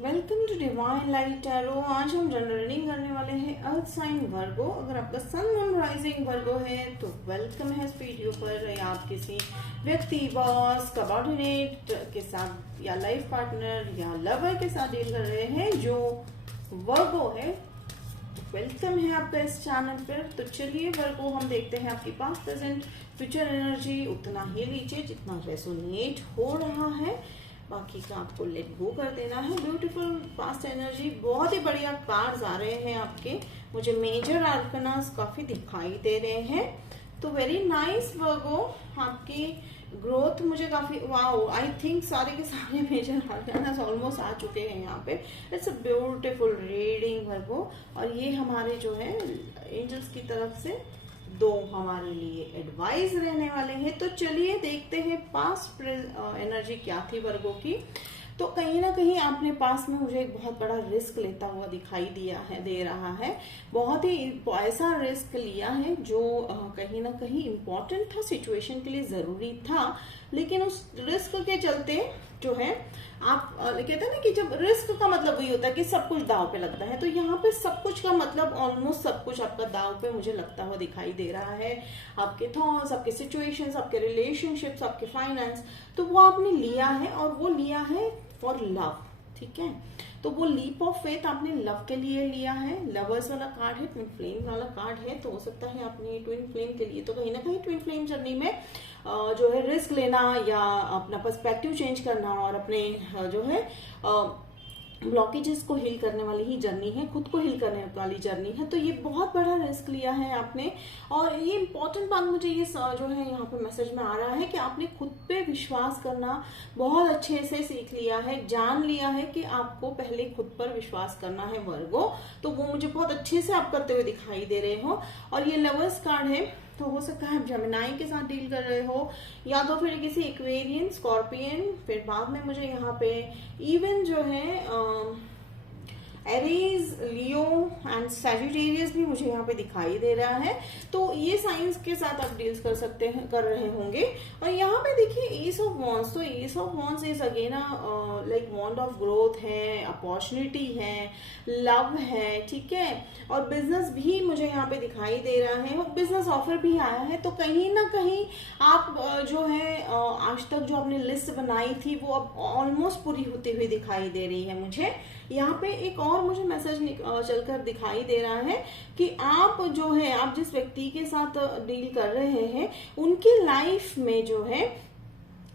Welcome to divine light tarot. आज हम general reading करने वाले हैं अर्थ साइन वर्गो। अगर आपका सन मून राइजिंग वर्गो है तो वेलकम है इस वीडियो पर। या आप किसी व्यक्ति, बॉस, सबऑर्डिनेट के साथ या लाइफ पार्टनर या लवर के साथ डील कर रहे हैं जो वर्गो है, वेलकम है आपका इस चैनल पर। तो चलिए वर्गो, हम देखते हैं आपकी पास्ट, प्रेजेंट, फ्यूचर एनर्जी। उतना ही लीजिए जितना रेसोनेट हो रहा है, बाकी का आपको लेट गो कर देना है। ब्यूटीफुल पास्ट एनर्जी, बहुत ही बढ़िया कार्ड्स आ रहे हैं आपके। मुझे मेजर आर्कनास काफी दिखाई दे रहे हैं, तो वेरी नाइस वर्गो। आपकी ग्रोथ मुझे काफी, वाओ, आई थिंक सारे के सारे मेजर आर्कनास ऑलमोस्ट आ चुके हैं यहाँ पे। इट्स अ ब्यूटीफुल रीडिंग वर्गो। और ये हमारे जो है एंजल्स की तरफ से दो हमारे लिए एडवाइस रहने वाले हैं। तो चलिए देखते हैं पास्ट एनर्जी क्या थी वर्गो की। तो कहीं ना कहीं आपने पास में मुझे एक बहुत बड़ा रिस्क लेता हुआ दिखाई दे रहा है। बहुत ही ऐसा रिस्क लिया है जो कहीं ना कहीं इम्पोर्टेंट था, सिचुएशन के लिए जरूरी था, लेकिन उस रिस्क के चलते जो है आप कहते हैं ना कि जब रिस्क का मतलब वही होता है कि सब कुछ दाव पे लगता है, तो यहाँ पे सब कुछ का मतलब ऑलमोस्ट सब कुछ आपका दाव पे मुझे लगता हुआ दिखाई दे रहा है। आपके थॉट्स, आपके सिचुएशंस, आपके रिलेशनशिप्स, आपके फाइनेंस, तो वो आपने लिया है और वो लिया है फॉर लव। ठीक है, तो वो लीप ऑफ फेथ आपने लव के लिए लिया है। लवर्स वाला कार्ड है, ट्विन फ्लेम वाला कार्ड है, तो हो सकता है आपने ट्विन फ्लेम के लिए, तो कहीं ना कहीं ट्विन फ्लेम जर्नी में जो है रिस्क लेना या अपना पर्सपेक्टिव चेंज करना और अपने जो है ब्लॉकेजेस को हील करने वाली ही जर्नी है, खुद को हील करने वाली जर्नी है। तो ये बहुत बड़ा रिस्क लिया है आपने। और ये इंपॉर्टेंट बात मुझे ये जो है यहाँ पे मैसेज में आ रहा है कि आपने खुद पे विश्वास करना बहुत अच्छे से सीख लिया है, जान लिया है कि आपको पहले खुद पर विश्वास करना है वर्गो। तो वो मुझे बहुत अच्छे से आप करते हुए दिखाई दे रहे हो। और ये लवर्स कार्ड है, तो हो सकता है आप जेमिनाई के साथ डील कर रहे हो या तो फिर किसी एक्वेरियन, स्कॉर्पियन, फिर बाद में मुझे यहाँ पे इवन जो है एरीज, लियो एंड सैजिटेरियस भी मुझे यहाँ पे दिखाई दे रहा है। तो ये साइंस के साथ आप डील्स कर सकते हैं, कर रहे होंगे। और यहाँ पे देखिए ईस ऑफ वॉन्ड्स, तो ace of wands is again like wand of growth है, अपॉर्चुनिटी है, लव है, ठीक है। और बिजनेस भी मुझे यहाँ पे दिखाई दे रहा है, बिजनेस ऑफर भी आया है। तो कहीं ना कहीं आप जो है आज तक जो आपने लिस्ट बनाई थी वो अब ऑलमोस्ट पूरी होती हुई दिखाई दे रही है मुझे। यहाँ पे एक और मुझे मैसेज चलकर दिखाई दे रहा है कि आप जो है, आप जिस व्यक्ति के साथ डील कर रहे हैं उनकी लाइफ में जो है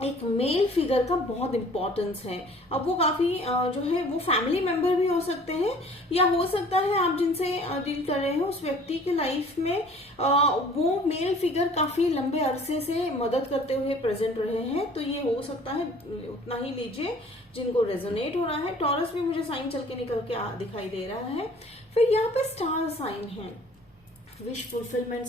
एक मेल फिगर का बहुत इंपॉर्टेंस है। अब वो काफी जो है वो फैमिली मेंबर भी हो सकते हैं, या हो सकता है आप जिनसे डील कर रहे हैं उस व्यक्ति के लाइफ में वो मेल फिगर काफी लंबे अरसे से मदद करते हुए प्रेजेंट रहे हैं। तो ये हो सकता है, उतना ही लीजिए जिनको रेजोनेट हो रहा है। टॉरस भी मुझे साइन चल के निकल के दिखाई दे रहा है। फिर यहाँ पे स्टार साइन है, विश फुलफिलमेंट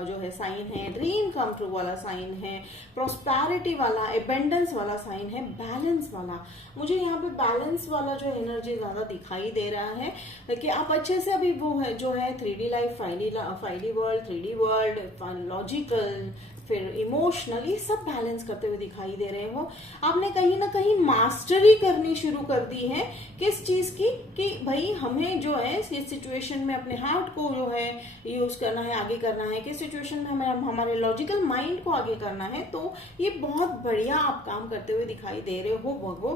जो है साइन है, ड्रीम कम ट्रू वाला साइन है, प्रोस्पैरिटी वाला, एबेंडेंस वाला साइन है, बैलेंस वाला। मुझे यहाँ पे बैलेंस वाला जो एनर्जी ज्यादा दिखाई दे रहा है कि आप अच्छे से अभी वो है जो है 3D life, 5D world, 3D world, logical, फिर इमोशनल, ये सब बैलेंस करते हुए दिखाई दे रहे हो। आपने कहीं ना कहीं मास्टरी करनी शुरू कर दी है किस चीज की, कि भाई हमें जो है इस सिचुएशन में अपने हार्ट को जो है यूज करना है, आगे करना है, किस सिचुएशन में हमें हमारे लॉजिकल माइंड को आगे करना है। तो ये बहुत बढ़िया आप काम करते हुए दिखाई दे रहे हो वर्गो।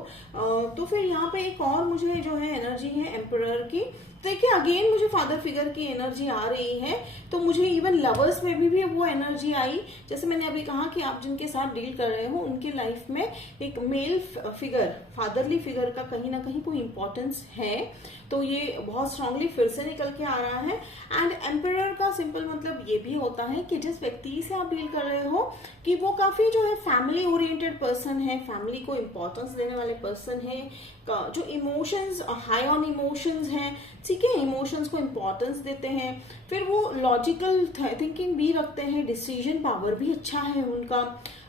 तो फिर यहाँ पे एक और मुझे जो है एनर्जी है एम्परर की। देखिए अगेन मुझे फादर फिगर की एनर्जी आ रही है, तो मुझे इवन लवर्स में भी वो एनर्जी आई। जैसे मैंने अभी कहा कि आप जिनके साथ डील कर रहे हो उनकी लाइफ में एक मेल फिगर, फादरली फिगर का कहीं ना कहीं कोई इंपॉर्टेंस है। तो ये बहुत स्ट्रांगली फिर से निकल के आ रहा है। एंड एम्परर का सिंपल मतलब ये भी होता है कि जिस व्यक्ति से आप डील कर रहे हो कि वो काफी जो है फैमिली ओरिएंटेड पर्सन है, फैमिली को इंपॉर्टेंस देने वाले पर्सन है, जो इमोशंस, हाई ऑन इमोशंस हैं, ठीक है, इमोशंस को इंपॉर्टेंस देते हैं। फिर वो लॉजिकल थिंकिंग भी रखते हैं, डिसीजन पावर भी अच्छा है उनका,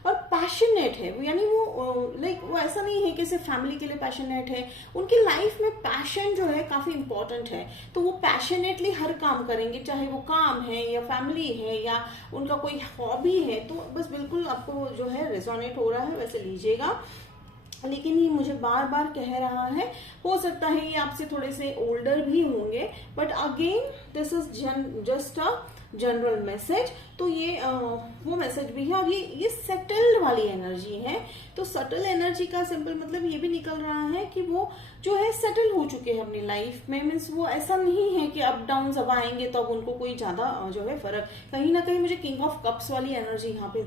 और पैशनेट है, यानी वो लाइक वो ऐसा नहीं है कि सिर्फ फैमिली के लिए पैशनेट है, उनकी लाइफ में पैशन जो है काफी इंपॉर्टेंट है। तो वो पैशनेटली हर काम करेंगे, चाहे वो काम है या फैमिली है या उनका कोई हॉबी है। तो बस बिल्कुल आपको जो है रेजोनेट हो रहा है वैसे लीजिएगा। लेकिन ये मुझे बार बार कह रहा है। हो सकता है ये आपसे थोड़े से ओल्डर भी होंगे, but again this is just a general message. तो ये वो मैसेज भी है, और ये सेटल्ड वाली एनर्जी है। तो सटल एनर्जी का सिंपल मतलब ये भी निकल रहा है कि वो जो है सेटल हो चुके हैं अपनी लाइफ में। मीन्स वो ऐसा नहीं है कि अप डाउन अब आएंगे तो अब उनको कोई ज्यादा जो है फर्क। कहीं ना कहीं मुझे किंग ऑफ कप्स वाली एनर्जी यहाँ पे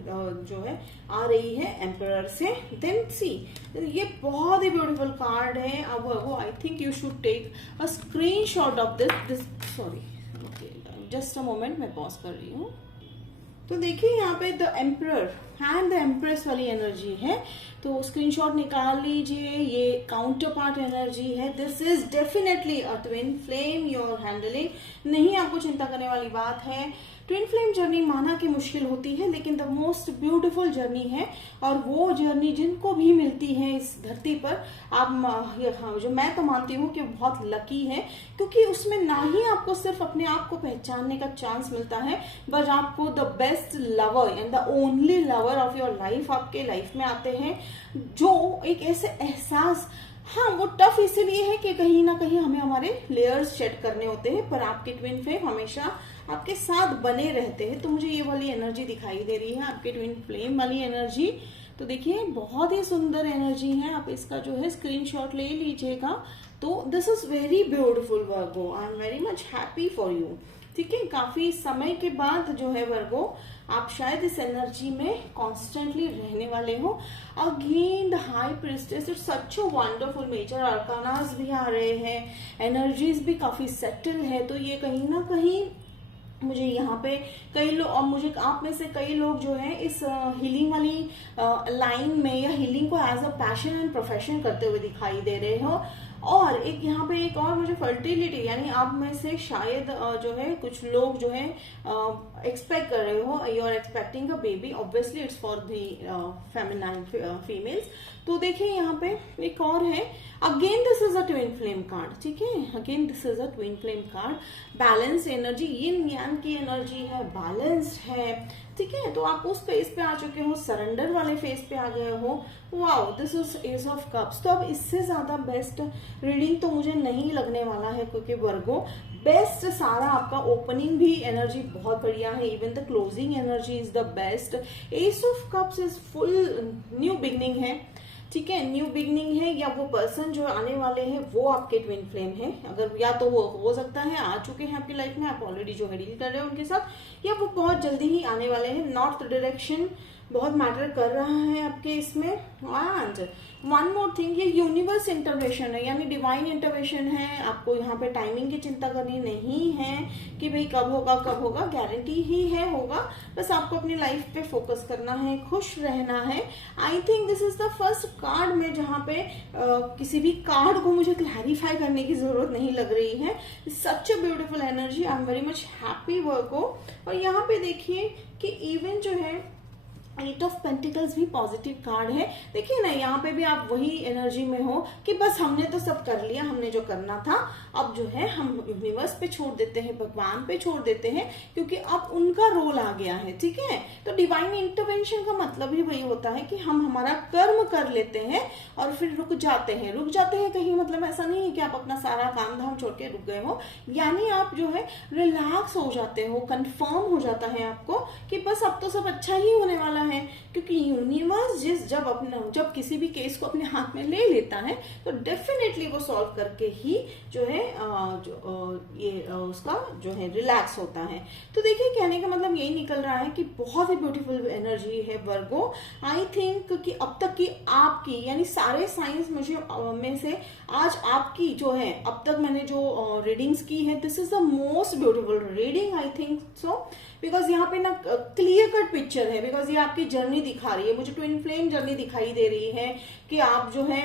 जो है आ रही है एम्परर से। देन सी, ये बहुत ही ब्यूटीफुल कार्ड है। अब I think you should take a screenshot of this sorry, just a moment, मैं पॉज कर रही हूँ। तो देखिए यहाँ पे the emperor and the empress वाली एनर्जी है, तो स्क्रीनशॉट निकाल लीजिए। ये काउंटर पार्ट एनर्जी है। This is definitely a twin flame your handling. नहीं, आपको चिंता करने वाली बात है। ट्विन फ्लेम जर्नी माना कि मुश्किल होती है, लेकिन द मोस्ट ब्यूटीफुल जर्नी है। और वो जर्नी जिनको भी मिलती है इस धरती पर, आप जो मैं तो मानती हूँ कि बहुत लकी है, क्योंकि उसमें ना ही आपको सिर्फ अपने आप को पहचानने का चांस मिलता है, बट आपको the best lover and the only lover of your life आपके लाइफ में आते हैं, जो एक ऐसे एहसास, हाँ वो टफ इसलिए है कि कहीं ना कहीं हमें हमारे लेयर्स शेड करने होते हैं, पर आपके ट्विन फ्लेम हमेशा आपके साथ बने रहते हैं। तो मुझे ये वाली एनर्जी दिखाई दे रही है, आपके ट्विन फ्लेम वाली एनर्जी। तो देखिए बहुत ही सुंदर एनर्जी है। आप इसका जो है स्क्रीनशॉट ले लीजिएगा। तो this is very beautiful Virgo, I am very much happy for you. ठीक है, काफी समय के बाद जो है वर्गो, आप शायद इस एनर्जी में कॉन्स्टेंटली रहने वाले हो। Again the high priestess, it's such a wonderful major arcanas भी आ रहे हैं, एनर्जीज भी काफी सेटल है। तो ये कहीं ना कहीं मुझे यहाँ पे कई लोग, और मुझे आप में से कई लोग जो है इस हीलिंग वाली लाइन में या हीलिंग को as a passion and profession करते हुए दिखाई दे रहे हो। और एक यहाँ पे एक और मुझे फर्टिलिटी, यानी आप में से शायद जो है कुछ लोग जो है एक्सपेक्ट कर रहे हो, you are expecting a baby, obviously it's for the feminine females. तो देखिए यहाँ पे एक और है, again this is a twin flame card. ठीक है, again this is a twin flame card. Balance energy, yin yang की एनर्जी है, बैलेंस्ड है। ठीक है, तो आप उस फेज पे आ चुके हो, सरेंडर वाले फेज पे आ गए हो। Wow, this is ace of cups. तो अब इससे ज्यादा बेस्ट रीडिंग तो मुझे नहीं लगने वाला है, क्योंकि वर्गो बेस्ट सारा आपका ओपनिंग भी एनर्जी बहुत बढ़िया है, even the closing energy is the best. S of cups is full new beginning है। ठीक है, न्यू बिगनिंग है, या वो पर्सन जो आने वाले हैं वो आपके ट्विन फ्लेम है। अगर या तो वो हो सकता है आ चुके हैं आपकी लाइफ में, आप ऑलरेडी जो है डील कर रहे हो उनके साथ, या वो बहुत जल्दी ही आने वाले हैं। नॉर्थ डायरेक्शन बहुत मैटर कर रहा है आपके इसमें। एंड वन मोर थिंग, ये यूनिवर्स इंटरवेंशन है, यानी डिवाइन इंटरवेंशन है। आपको यहाँ पे टाइमिंग की चिंता करनी नहीं है कि भाई कब होगा कब होगा, गारंटी ही है होगा। बस आपको अपनी लाइफ पे फोकस करना है, खुश रहना है। I think this is the first card में जहाँ पे किसी भी कार्ड को मुझे क्लैरिफाई करने की जरूरत नहीं लग रही है। Such a beautiful energy, I am very much happy वर्को। और यहाँ पे देखिए कि इवन जो है एट ऑफ पेंटिकल्स भी पॉजिटिव कार्ड है। देखिए ना, यहाँ पे भी आप वही एनर्जी में हो कि बस हमने तो सब कर लिया, हमने जो करना था, अब जो है हम यूनिवर्स पे छोड़ देते हैं, भगवान पे छोड़ देते हैं, क्योंकि अब उनका रोल आ गया है। ठीक है, तो डिवाइन इंटरवेंशन का मतलब ही वही होता है कि हम हमारा कर्म कर लेते हैं और फिर रुक जाते हैं। रुक जाते हैं कहीं मतलब ऐसा नहीं है कि आप अपना सारा काम धाम छोड़ के रुक गए हो, यानी आप जो है रिलैक्स हो जाते हो, कंफर्म हो जाता है आपको कि बस अब तो सब अच्छा ही होने वाला है। क्योंकि यूनिवर्स जब किसी भी केस को अपने हाथ में ले लेता है, तो डेफिनेटली वो सॉल्व करके ही जो है उसका जो है रिलैक्स होता है। तो देखिए, कहने का मतलब यही निकल रहा है कि बहुत ही ब्यूटीफुल एनर्जी है वर्गो। आई थिंक कि अब तक की आपकी, यानी सारे साइंस मुझे में से आज आपकी जो है अब तक मैंने जो रीडिंग्स की है, this is the most beautiful reading, I think so. Because यहाँ पे ना क्लियर कट पिक्चर है, बिकॉज ये आपकी जर्नी दिखा रही है। मुझे ट्विन फ्लेम जर्नी दिखाई दे रही है कि आप जो है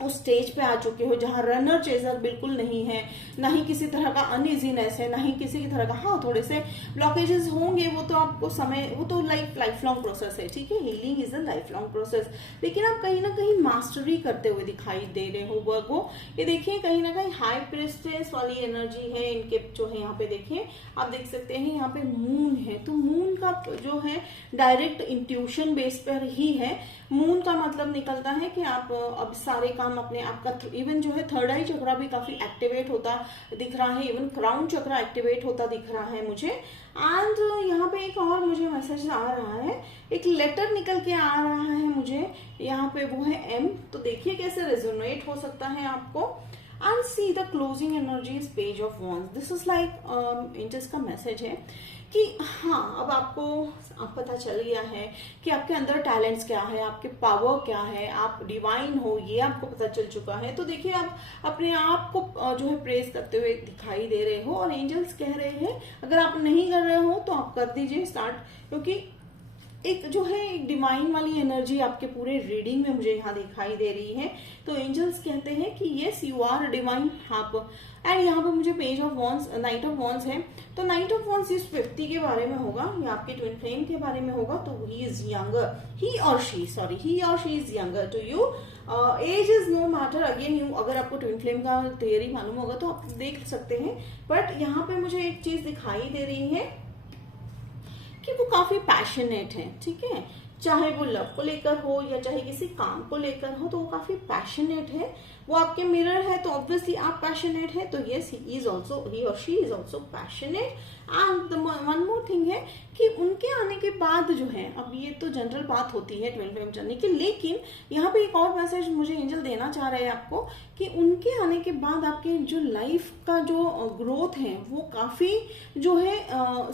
उस स्टेज पे आ चुके हो जहां रनर चेजर बिल्कुल नहीं है, ना ही किसी तरह का अनइजीनेस है, ना ही किसी की तरह का, हाँ थोड़े से ब्लॉकेजेस होंगे, वो तो आपको समय, वो तो लाइफ लॉन्ग प्रोसेस है, ठीक है, healing is a life long process. लेकिन आप कहीं ना कहीं मास्टरी करते हुए दिखाई दे रहे हो वर्गो। ये देखिए कहीं ना कहीं हाई प्रेस्टेस वाली एनर्जी है इनके जो है, यहाँ पे देखिए आप देख सकते हैं यहाँ पे मून है, तो मून का जो है डायरेक्ट इंट्यूशन बेस पर ही है। मून का मतलब निकलता है कि आप अब सारे काम अपने आपका, इवन जो है थर्ड आई चक्रा भी काफी एक्टिवेट होता दिख रहा है, इवन क्राउन चक्रा एक्टिवेट होता दिख रहा है मुझे। एंड यहाँ पे एक और मुझे मैसेज आ रहा है, एक लेटर निकल के आ रहा है मुझे यहाँ पे, वो है एम। तो देखिए कैसे रेजोनेट हो सकता है आपको। And see the closing energies page of wands, this is like angels का मैसेज है कि हाँ अब आपको आप पता चल गया है कि आपके अंदर टैलेंट्स क्या है, आपके पावर क्या है, आप डिवाइन हो, ये आपको पता चल चुका है। तो देखिए आप अपने आप को जो है प्रेज करते हुए दिखाई दे रहे हो, और एंजल्स कह रहे हैं अगर आप नहीं कर रहे हो तो आप कर दीजिए स्टार्ट, क्योंकि एक जो है एक डिवाइन वाली एनर्जी आपके पूरे रीडिंग में मुझे यहाँ दिखाई दे रही है। तो एंजल्स कहते हैं कि यस यू आर डिवाइन आप। एंड यहाँ पे मुझे page of once, night of wands है, तो नाइट ऑफ वॉन्स इस व्यक्ति के बारे में होगा या आपके ट्विन फ्लेम के बारे में होगा। तो ही इज यंगर, ही और she is younger to you. Age is no matter, again you, अगर आपको ट्विन फ्लेम का थियरी मालूम होगा तो आप देख सकते हैं। बट यहाँ पे मुझे एक चीज दिखाई दे रही है कि वो काफी पैशनेट है, ठीक है, चाहे वो लव को लेकर हो या चाहे किसी काम को लेकर हो, तो वो काफी पैशनेट है। वो आपके मिरर है तो ऑब्वियसली आप पैशनेट है, तो यस ही और she is also passionate. And one more thing है कि उनके आने के बाद जो है, अब ये तो जनरल बात होती है ट्विन फ्लेम जर्नी की, लेकिन यहाँ पे एक और मैसेज मुझे एंजल देना चाह रहे हैं आपको कि उनके आने के बाद आपके जो लाइफ का जो ग्रोथ है वो काफी जो है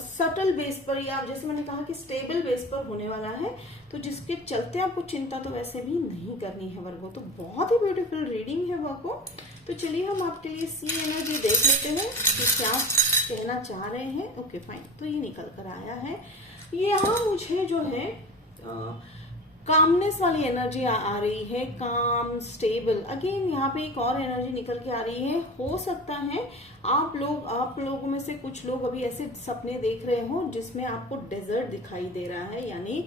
सटल बेस पर, या जैसे मैंने कहा कि स्टेबल बेस पर होने वाला है, तो जिसके चलते आपको चिंता तो वैसे भी नहीं करनी है वर्गो। तो बहुत ही ब्यूटीफुल रीडिंग है वर्गो। तो चलिए हम आपके लिए सी एनर्जी देख लेते हैं कि क्या कहना चाह रहे हैं। ओके फाइन, तो ये निकल कर आया है। यहाँ मुझे जो है कामनेस वाली एनर्जी आ रही है, काम, स्टेबल। अगेन यहाँ पे एक और एनर्जी निकल के आ रही है। हो सकता है आप लोगों में से कुछ लोग अभी ऐसे सपने देख रहे हो जिसमें आपको डेजर्ट दिखाई दे रहा है, यानी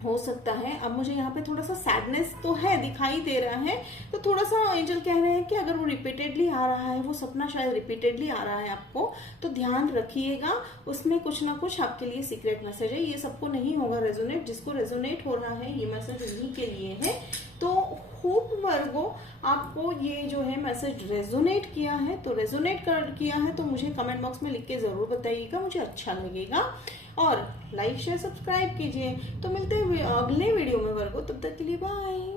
हो सकता है। अब मुझे यहाँ पे थोड़ा सा सैडनेस तो है, दिखाई दे रहा है, तो थोड़ा सा एंजल कह रहे हैं कि अगर वो रिपीटेडली आ रहा है, वो सपना शायद रिपीटेडली आ रहा है आपको, तो ध्यान रखिएगा, उसमें कुछ ना कुछ आपके लिए सीक्रेट मैसेज है। ये सबको नहीं होगा रेजोनेट, जिसको रेजोनेट हो रहा है ये मैसेज उन्हीं के लिए है। तो होप वर्गो आपको ये जो है मैसेज रेजोनेट किया है, तो रेजोनेट किया है तो मुझे कमेंट बॉक्स में लिख के जरूर बताइएगा, मुझे अच्छा लगेगा। और लाइक शेयर सब्सक्राइब कीजिए। तो मिलते हैं अगले वीडियो में वर्गो, तब तक के लिए बाय।